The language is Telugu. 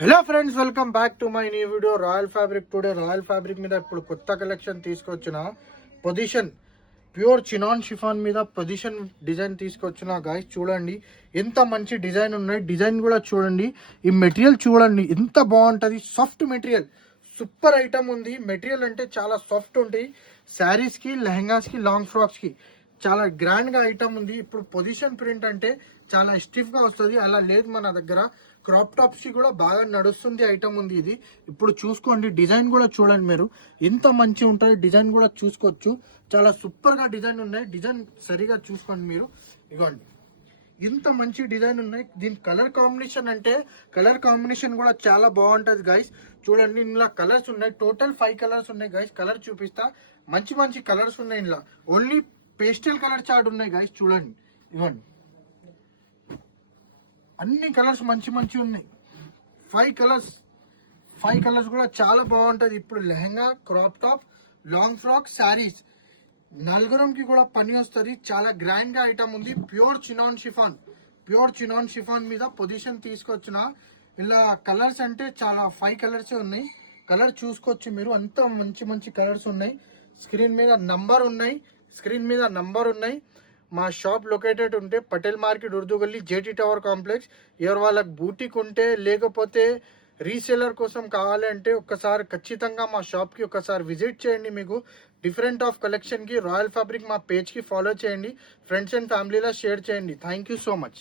Hello friends, welcome back to my new video royal fabric. Today royal fabric మీద ఇప్పుడు కొత్త కలెక్షన్ తీసుకొచ్చిన పొజిషన్ ప్యూర్ చినాన్ షిఫాన్ మీద పొజిషన్ డిజైన్ తీసుకొచ్చిన గాయస్. చూడండి ఎంత మంచి డిజైన్ ఉన్నాయి. డిజైన్ కూడా చూడండి, ఈ మెటీరియల్ చూడండి ఎంత బాగుంటుంది. సాఫ్ట్ మెటీరియల్, సూపర్ ఐటమ్ ఉంది. మెటీరియల్ అంటే చాలా సాఫ్ట్ ఉంటాయి. శారీస్కి, లెహంగాస్కి, లాంగ్ ఫ్రాక్స్కి చాలా గ్రాండ్గా ఐటమ్ ఉంది. ఇప్పుడు పొజిషన్ ప్రింట్ అంటే చాలా స్టిఫ్గా వస్తుంది, అలా లేదు మన దగ్గర. క్రాప్ టాప్స్కి కూడా బాగా నడుస్తుంది ఐటమ్ ఉంది ఇది. ఇప్పుడు చూసుకోండి, డిజైన్ కూడా చూడండి మీరు ఎంత మంచి ఉంటుంది. డిజైన్ కూడా చూసుకోవచ్చు, చాలా సూపర్గా డిజైన్ ఉన్నాయి. డిజైన్ సరిగా చూసుకోండి మీరు. ఇవ్వండి ఇంత మంచి డిజైన్ ఉన్నాయి. దీని కలర్ కాంబినేషన్ అంటే కలర్ కాంబినేషన్ కూడా చాలా బాగుంటుంది గైస్. చూడండి ఇందులో కలర్స్ ఉన్నాయి, టోటల్ 5 కలర్స్ ఉన్నాయి గైస్. కలర్ చూపిస్తా, మంచి మంచి కలర్స్ ఉన్నాయి ఇందులో. ఓన్లీ పేస్టల్ కలర్ చార్ట్ ఉన్నాయి గైస్. చూడండి ఇవ్వండి, అన్ని కలర్స్ మంచి మంచి ఉన్నాయి. 5 కలర్స్ కూడా చాలా బాగుంటుంది. ఇప్పుడు lehenga, crop top, long frock, sarees నలుగురంకి కూడా పని వస్తుంది. చాలా గ్రాండ్ గా ఐటమ్ ఉంది. ప్యూర్ చినాన్ షిఫాన్ మీద పొజిషన్ తీసుకొచ్చిన. ఇలా కలర్స్ అంటే చాలా 5 కలర్స్ ఉన్నాయి. కలర్ చూసుకోవచ్చు మీరు, అంత మంచి మంచి కలర్స్ ఉన్నాయి. స్క్రీన్ మీద నంబర్ ఉన్నాయి. మా షాప్ లొకేటెడ్ ఉంటే పటేల్ మార్కెట్, ఉర్దూ గల్లీ, జేటీ టవర్ కాంప్లెక్స్. ఎవరు వాళ్ళకి బూటిక్ ఉంటే లేకపోతే రీసేలర్ కోసం కావాలి అంటే ఒక్కసారి ఖచ్చితంగా మా షాప్కి ఒకసారి విజిట్ చేయండి. మీకు డిఫరెంట్ ఆఫ్ కలెక్షన్కి రాయల్ ఫ్యాబ్రిక్ మా పేజ్కి ఫాలో చేయండి. ఫ్రెండ్స్ అండ్ ఫ్యామిలీలో షేర్ చేయండి. Thank you so much.